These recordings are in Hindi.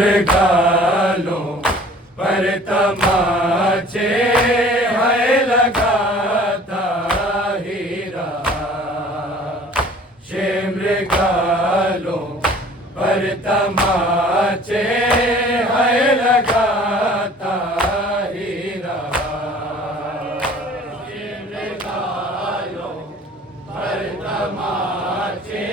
मृगालों पर तमाचे है लगाता ही रहा। ये मृगालों पर तमाचे है लगाता ही रहा। ये मृगालों पर तमाचे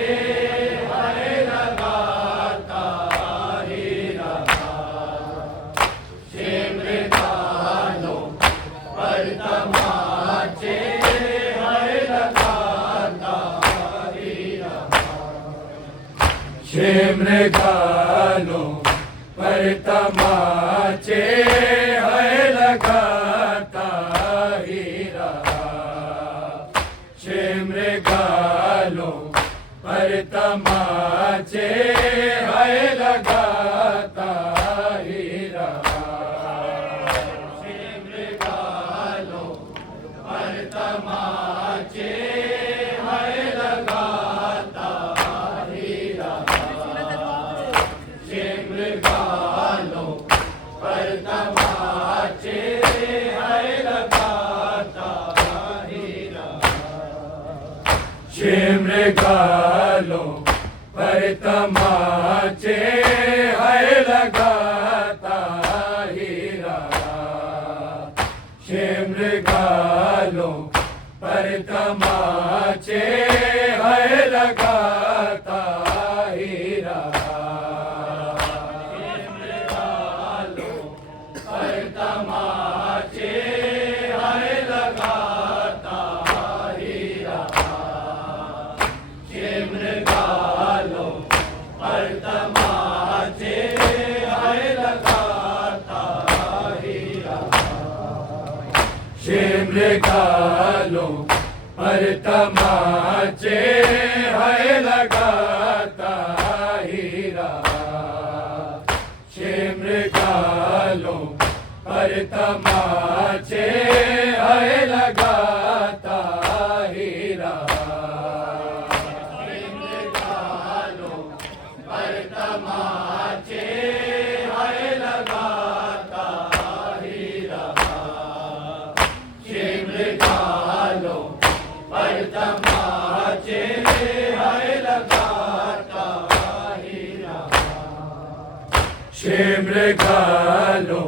ये मृगालों पर तमाचे है लगाता ही रहा। ये मृगालों पर तमाचे है लगाता ही रहा। ये मृगालों पर तमाचे है लगाता ही रहा। ये मृगालों पर तमाचे है लगाता ही रहा। ये मृगालों पर तमाचे है लगाता ही रहा। ये मृगालों पर तमाचे है लगाता ही रहा। तमाचे है लगाता ही रहा। ये मृगालों पर तमाचे है लगाता ही रहा। ये मृगालों पर तमाचे है लगाता ही रहा। ये मृगालों पर तमाचे है लगाता ही रहा। ये मृगालों पर तमाचे है लगाता ही रहा। ये मृगालों पर तमाचे है लगाता ही रहा। ये मृगालों पर तमाचे है लगाता ही रहा। ये मृगालों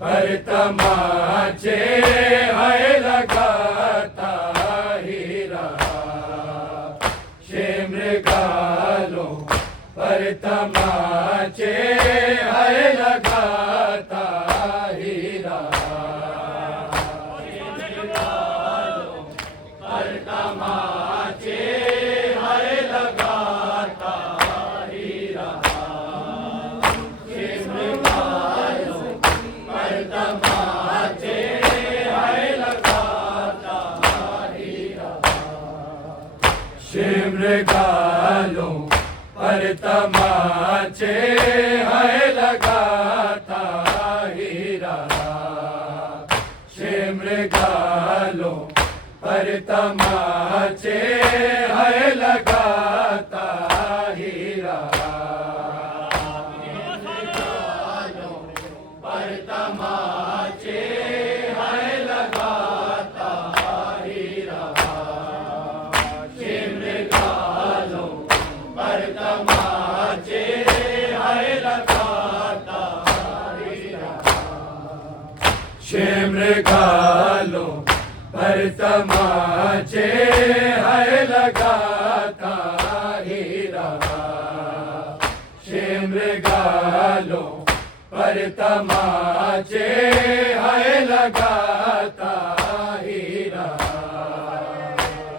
पर तमाचे है लगाता ही रहा। ये मृगालों पर तमाचे है लगाता ही रहा। ये मृगालों पर तमाचे है लगाता ही रहा। ये मृगालों पर तमाचे है लगाता ही रहा। ये मृगालों पर तमाचे है लगाता ही रहा। ये मृगालों पर तमाचे है लगाता ही रहा। ये मृगालों पर तमाचे है लगाता ही रहा। ये मृगालों पर तमाचे है लगाता ही रहा। ये मृगालों पर तमाचे है लगाता ही रहा।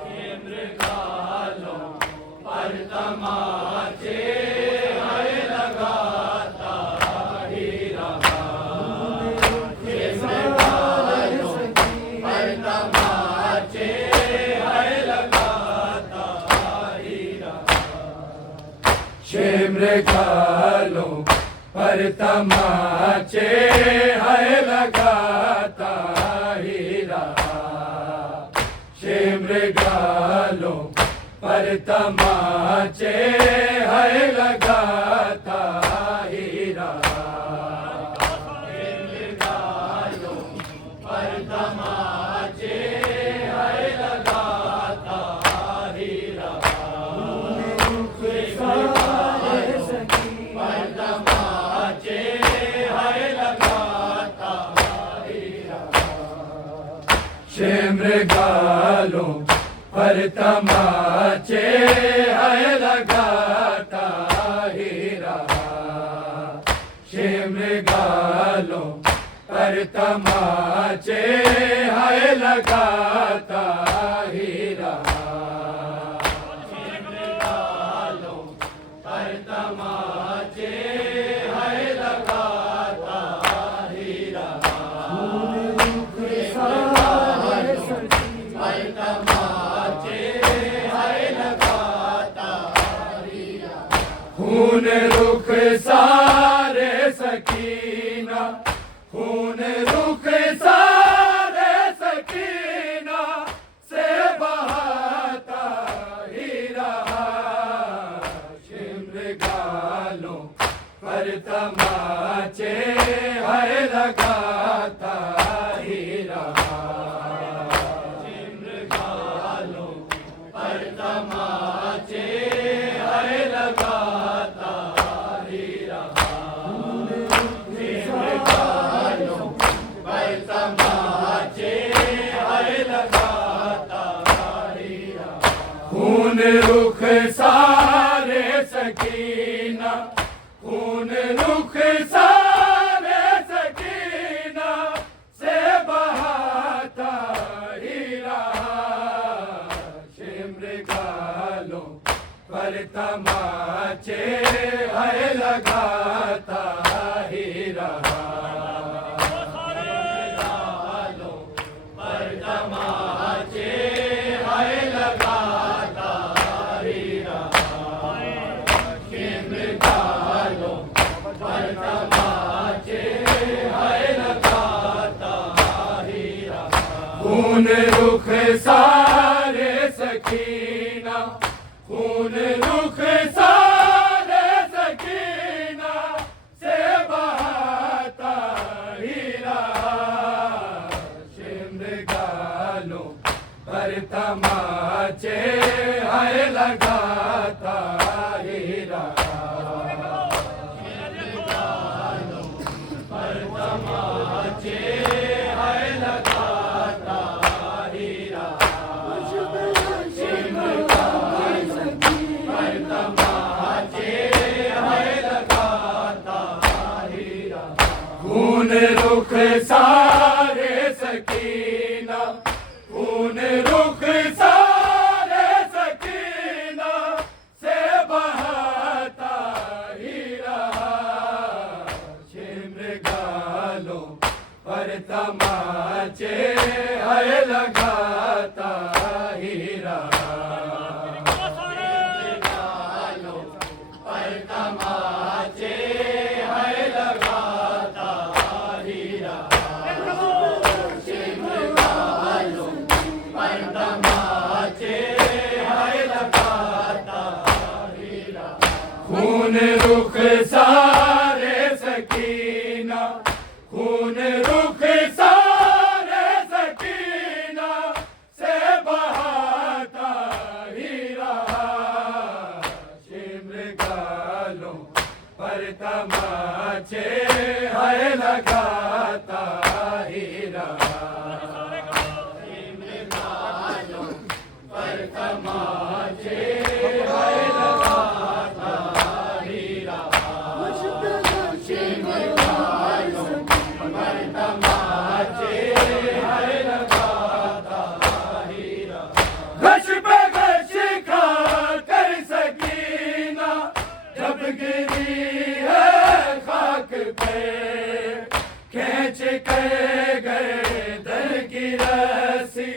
ये मृगालों पर तमाचे है लगाता ही रहा। ये मृगालों पर तमाचे है लगाता ही रहा। ये मृगालों पर तमाचे है लगाता ही रहा। ये मृगालों पर तमाचे है लगाता ही रहा। पर तमाचे है लगाता ही रहा। शिमगालों पर तमाचे है लगाता ही रहा। शिमगालों पर तमाचे है लगाता ही रहा। खून रुख सारे सकीना, खून रुख सारे सकीना से बहाता ही रहा। शिमगालों पर तमाचे है लगाता ही रहा। शिमगालों पर तमाचे है लगाता ही रहा। शिमगालों पर तमाचे है लगाता ही रहा। खून रुख सारे सकीना, खून रुख सारे सकीना से बहाता ही रहा। शिमगालों पर तमाचे है लगाता ही रहा। शिमगालों पर तमाचे है लगाता ही रहा। शिमगालों पर तमाचे है लगाता ही रहा। खून रुख सारे सकीना, खून रुख सारे सकीना से बहाता ही रहा। शिमगालों पर तमाचे है लगाता ही रहा। शिमगालों पर तमाचे है लगाता ही रहा। खून रुख सारे सकीना, खून रुख सारे सकीना से बहाता ही रहा। शिमगालों पर तमाचे है लगाता ही रहा। शिमगालों पर तमाचे है लगाता ही रहा। शिमगालों पर तमाचे है लगाता ही रहा। खून रुख सारे सकीना, खून रुख सारे सकीना से बहाता ही रहा। शिमगालों पर तमाचे है लगाता ही रहा। शिमगालों पर तमाचे है लगाता ही रहा। शिमगालों पर तमाचे है लगाता ही रहा। घश पे घश खा कर सकीना जब गिरी है खाक पे, खींच के गर्दन की रस्सी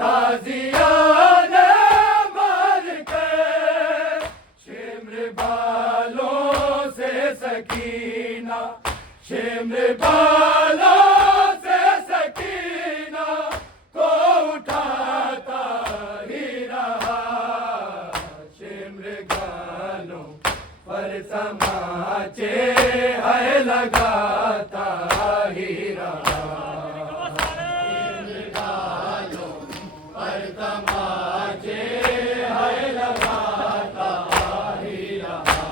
ताजिया ने मार के। शिमगालों से सकीना, शिमगालों से सकीना को उठाता ही रहा। शिमगालों पर तमाचे है लगाता ही रहा। शिमगालों पर तमाचे है लगाता ही रहा।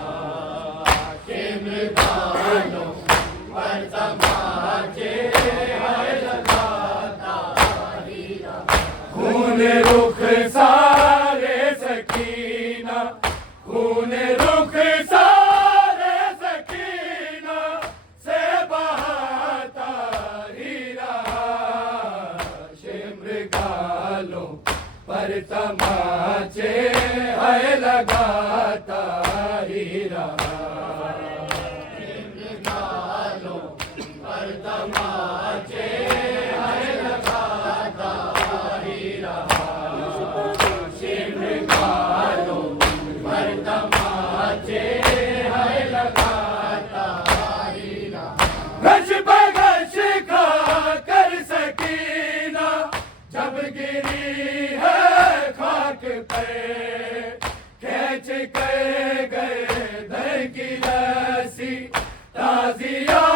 शिमगालों पर तमाचे है लगाता ही रहा। खून रुख सा लगाता ही रहा। घश बघश खा कर सकीना जब गिरी है खाक पे, खेच कर गए दर की रस्सी ताजिया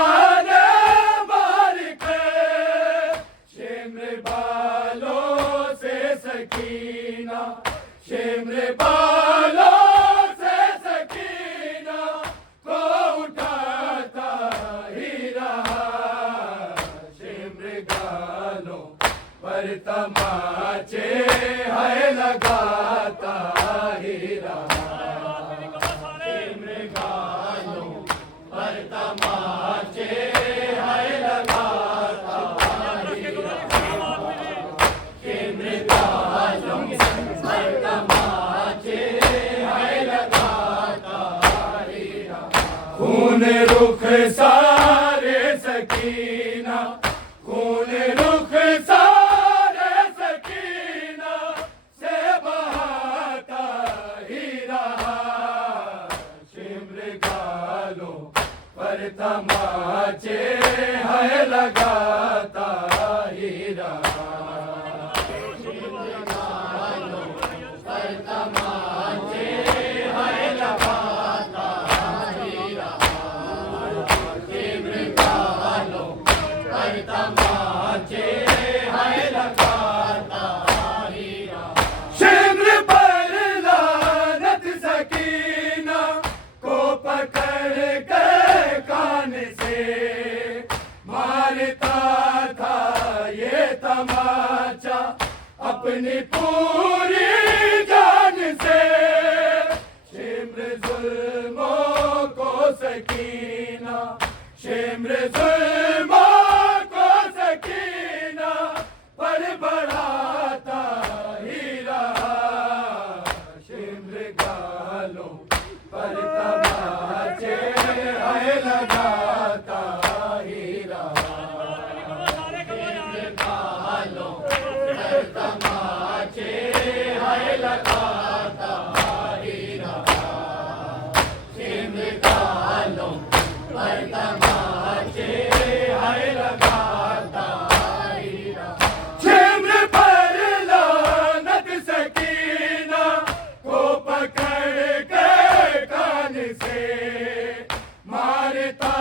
ने मार के। शिम्र बालों से सकीना, शिम्र बालों से सकीना को उठाता ही रहा। शिम्र गालों पर तमाचे है लगाता ही रहा। शिम्र गालों पर तमाचे है लगाता ही रहा। शिम्र गालों पर तमाचे है लगाता ही रहा। खून रुख सारे सकीना, खून रुख सारे सकीना से बहाता ही रहा। शिम्र गालों पर तमाचे है लगाता ही रहा। शिम्र गालों पर तमाचे है लगाता ही रहा। शिम्र गालों पर तमाचे है लगाता ही रहा। शिम्र पर लानत सकीना को पकड़ के कान से मारता था ये तमाचा अपनी पूरी जान से। शिम्र जुल्मों को सकीना, शिम्र जुल्मों को सकीना पर बढ़ाता ही रहा। शिम्र गालों पर तमाचे है लगाता ही रहा। शिम्र गालों पर तमाचे है लगाता ही रहा। शिम्र गालों पर तमाचे है लगाता ही रहा। शिम्र पर लानत सकीना को पकड़ के कान से मारता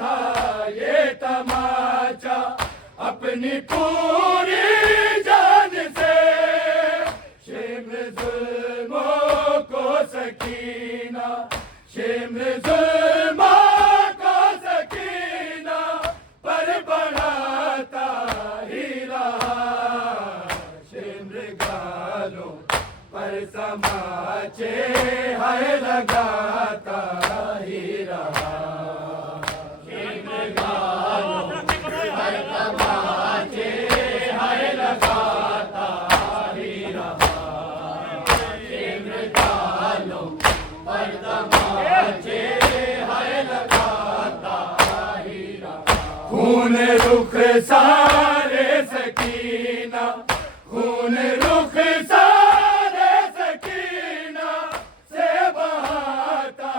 था ये तमाचा अपनी पूरी जान से। शिम्र जुल्मों को सकीना, शिम्र जुल्मों को सकीना पर बढ़ाता ही रहा। शिम्र गालों पर तमाचे है लगाता ही रहा। शिम्र गालों पर तमाचे है लगाता ही रहा। शिम्र गालों पर तमाचे है लगाता ही रहा। खून रुख सारे सकीना, खून रुख सारे सकीना से बहाता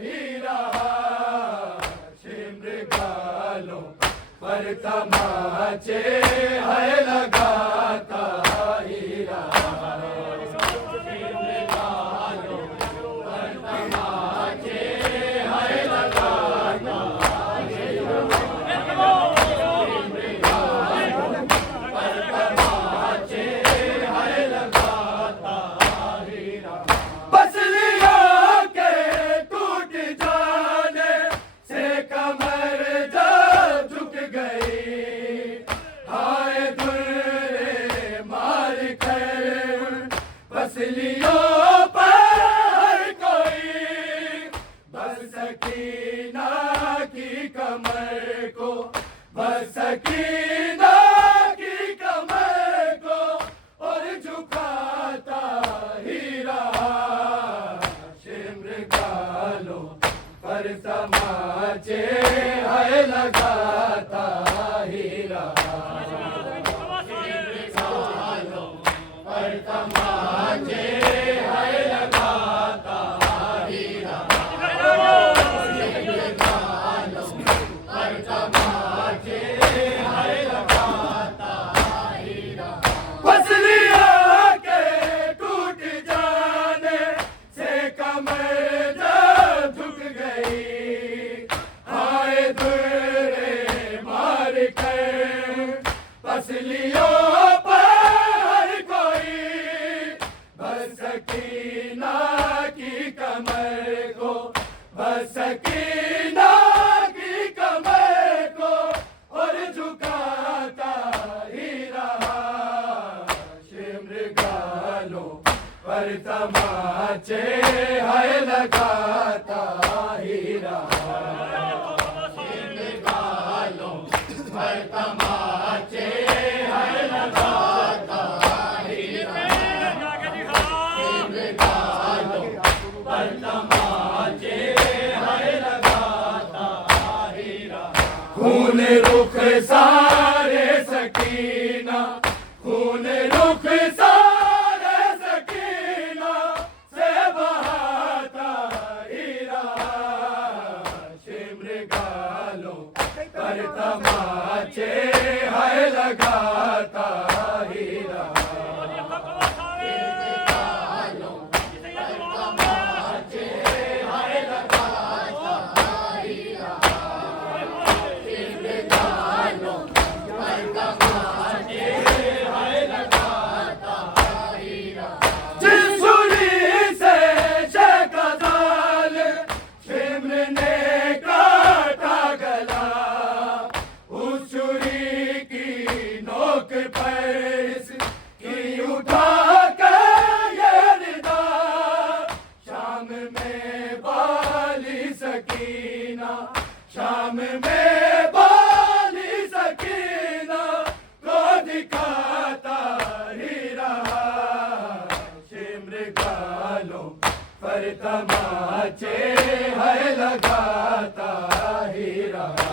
ही रहा। शिम्र गालों पर तमाचे है लगाता ही रहा। शिम्र गालों पर तमाचे है लगाता ही रहा। शिम्र गालों पर तमाचे है लगाता ही रहा। पसलियों के टूट जाने से कमर जब झुक गई, हाय दुर्रे पर तमाचे है लगाता ही रहा। पर तमाचे है लगाता ही रहा। पर तमाचे है लगाता ही रहा। पसलियाँ के टूट जाने से कमर जब झुक गई, हाय दुर्रे मार कर पसलियों पर कोई बस सकीना की कमर को, बस सकीना की कमर को और झुकाता ही रहा। शिमृगालों पर तमाचे है लगाता ही रहा। शिमृगालों पर तमाचे है लगाता ही रहा। शिमृगालों पर तमाचे है लगाता ही रहा। खून रुख सारे सकीना, खून रुख सारे सकीना से बहाता ही रहा। शिमृगालों पर तमाचे है लगाता ही रहा। शिमृगालों पर तमाचे है लगाता ही रहा। शिमृगालों पर तमाचे है लगाता ही रहा। जिस छुरी से शकदाल शिमर ने काटा गला, उस छुरी की नोक पर इसकी उठा के ये निदा। शाम में बाली सकीना, शाम में बाली सकीना को दिखाता ही रहा। शिमृगालों पर तमाचे है लगाता ही रहा।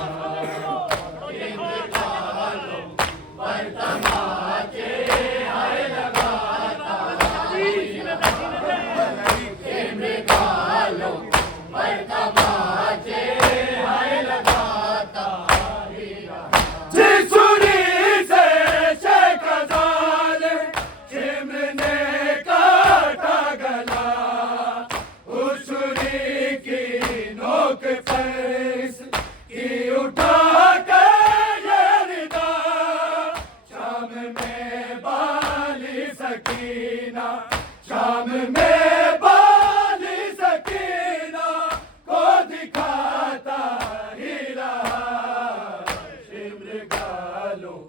शिमृगालों पर तमाचे है लगाता ही रहा। शिमृगालों पर तमाचे है लगाता ही रहा। जिस छुरी से शकदाल शिमर ने काटा गला, उस छुरी की नोक पर इसकी उठा के ये निदा। शाम में बाली सकीना, शाम में बाली सकीना को दिखाता ही रहा। शिमृगालों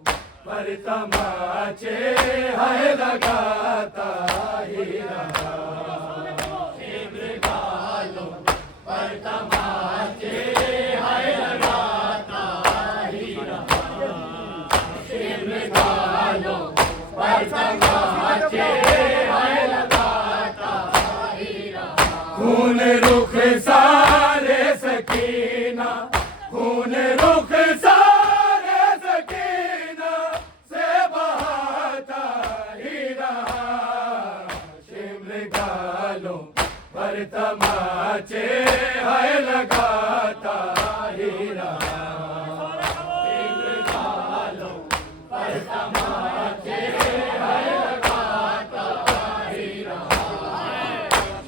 पर तमाचे है लगाता ही रहा। शिमृगालों पर तमाचे है लगाता ही रहा। शिमृगालों पर तमाचे है लगाता ही रहा। खून रुख सारे सकीना, खून रुख सारे सकीना से बहाता ही रहा। शिमृगालों पर तमाचे है लगाता ही रहा। शिमृगालों पर तमाचे है लगाता ही रहा।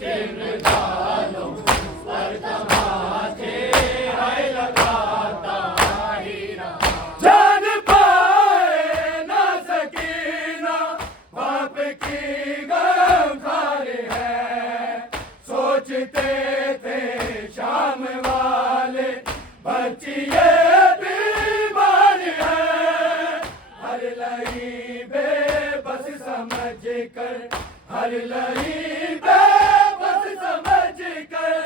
शिमृगालों पर तमाचे है लगाता ही रहा। जान पाए ना सकीना बाप की गमखार है, सोचते थे शाम वाले बच्ची ये बीमार है। हर लई बेबस समझ कर, हर लई बेबस समझ कर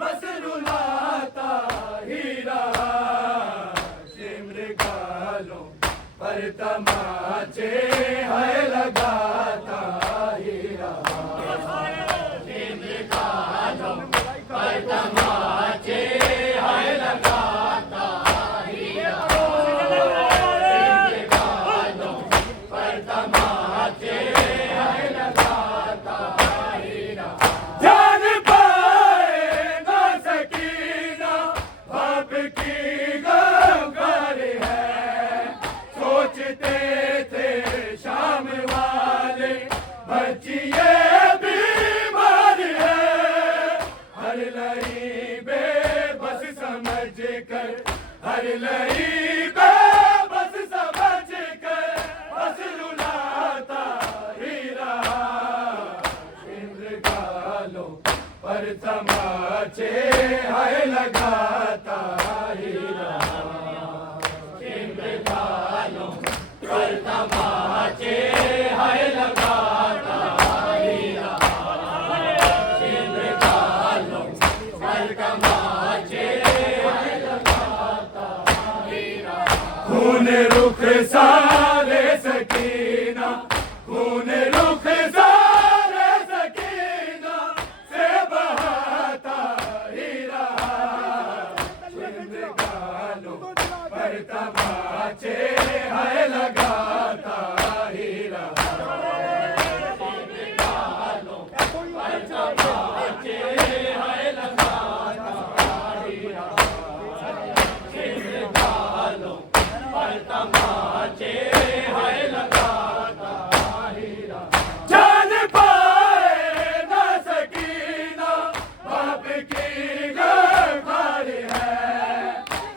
बस रुलाता ही रहा। शिमृगालों पर तमाचे है लगाता ही रहा। शिमृगालों पर तमाचे लई बेबस समझ कर, हर लई बेबस समझ कर, बस रुलाता ही रहा। इंद्रजालों पर तमाचे है लगाता ही रहा। इंद्रजालों पर तमाचे है लगाता ही रहा। इंद्रजालों पर तमाचे है लगाता ही रहा। खून रुख सारे सकीना, खून रुख सारे सकीना से बहाता ही रहा। इंद्रजालों पर तमाचे है लगाता ही रहा। इंद्रजालों पर तमाचे है लगाता ही रहा। इंद्रजालों पर तमाचे है लगाता ही रहा। जान पाए न सकीना बाप की गवार है,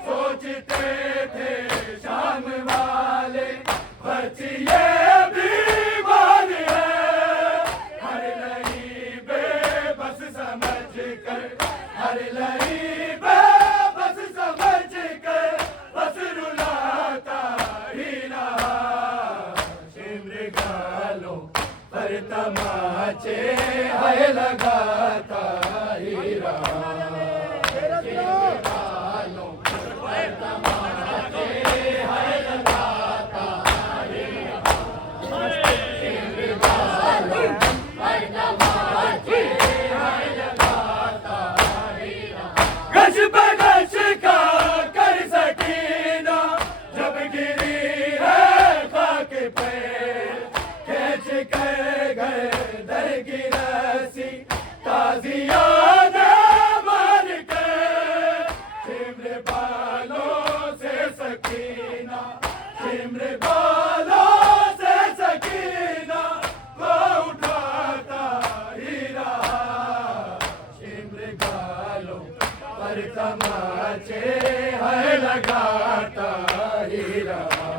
सोचते थे शाम वाले बचिए बीमार है। हर लई बेबस समझ कर, हर लई बेबस समझ कर, बस रुलाता ही रहा। मृगालों पर तमाचे है लगाता ही रहा। मृगालों पर तमाचे है लगाता ही रहा। मृगालों पर तमाचे है लगाता ही रहा। गश बगश का कर सकीना जब गिरी है खाक पे, खेच कर घर दर की रस्सी ताजिया ने मार के। शिमर बालों से सकीना, शिमर बालों से सकीना को उठाता ही रहा। शिमर बालों पर तमाचे है लगाता ही रहा।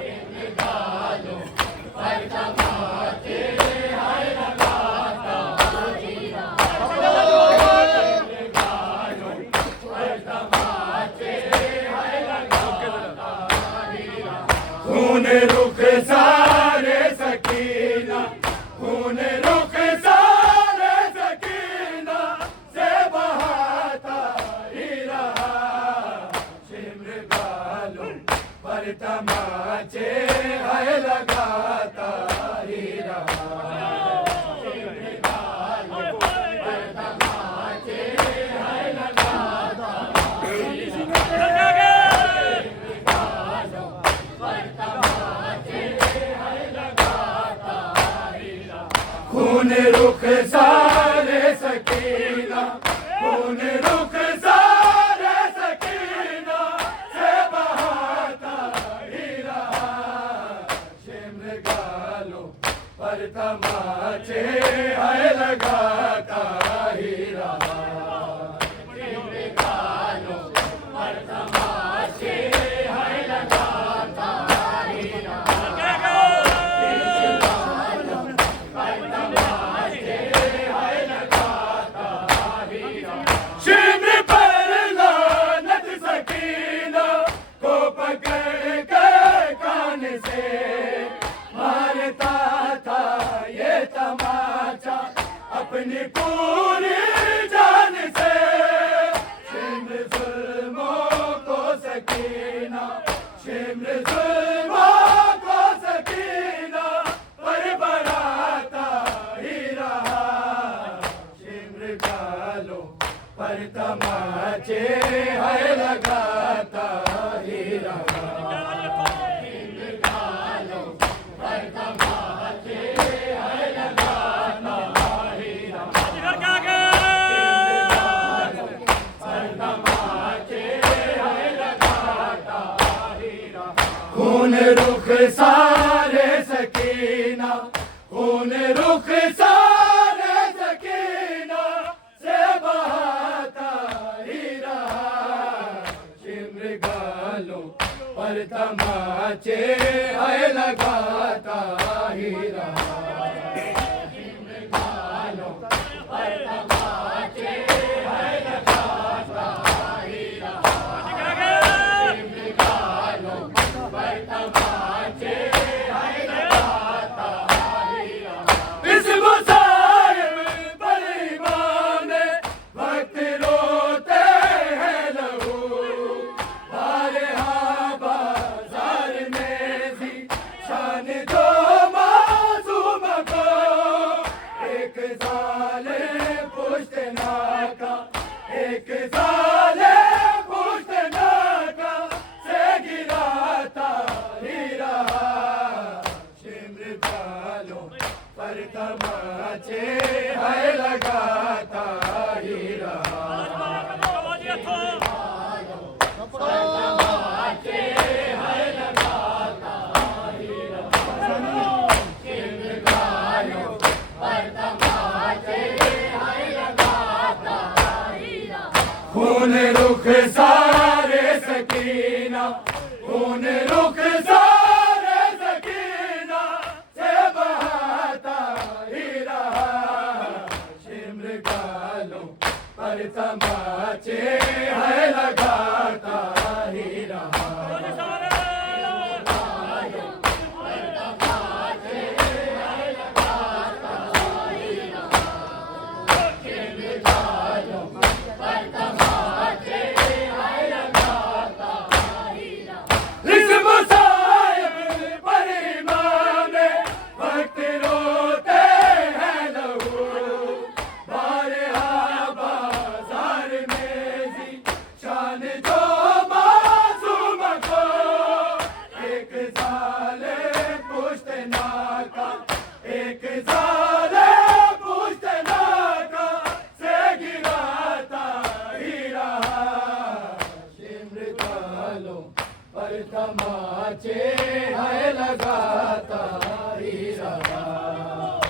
इंद्रजालों पर तमाचे है लगाता ही रहा। इंद्रजालों पर तमाचे है लगाता ही रहा। खून रुख सारे सकीना, खून रुख सारे सकीना से बहाता ही रहा। मृगालों पर तमाचे है लगाता ही रहा। मृगालों पर तमाचे है लगाता ही रहा। मृगालों पर तमाचे है लगाता ही रहा। खून रुख सारे सकीना, खून रुख सारे सकीना से बहाता ही रहा। मृगालों पर तमाचे है लगाता ही रहा। मृगालों पर तमाचे है लगाता ही रहा। मृगालों पर तमाचे है लगाता ही रहा। शिमर पर लानत सकीना को पकड़ कर कान से मारता था ये तमाचा अपनी पूरी जान से। शिमर जुल्मों को सकीना, शिमर जुल्मों को सकीना पर बढ़ाता ही रहा। मृगालों पर तमाचे है लगाता ही रहा। मृगालों पर तमाचे है लगाता ही रहा। पर तमाचे है लगाता ही रहा। खून रुख सारे सकीना, खून रुख सारे सकीना से पर तमाचे है लगाता ही रहा। मृगालों पर तमाचे है लगाता ही रहा। मृगालों पर तमाचे है लगाता ही रहा। इस मुसाहिब पर ईमान वक्त रोते हैं लहू। बारहा बाजार में भी शान दो मासूम को। एक साले पुश्त नाका, एक साले पुश्त नाका से गिराता ही रहा। मृगालों पर तमाचे है लगाता ही रहा। तमाचे है लगाता ही रहा। मृगालों पर तमाचे है लगाता ही रहा। खून रुख सारे सकीना, खून रुख सारे सकीना से बहाता ही रहा। मृगालों पर तमाचे है लगाता ही रहा। इस मुसाहिब पर ईमान वक्त रोते हैं लहू। बारहा बाजार में भी शान दो मासूम को। एक साले पुश्त नाका, एक साले पुश्त नाका से गिराता ही रहा। मृगालों पर तमाचे है लगाता ही रहा।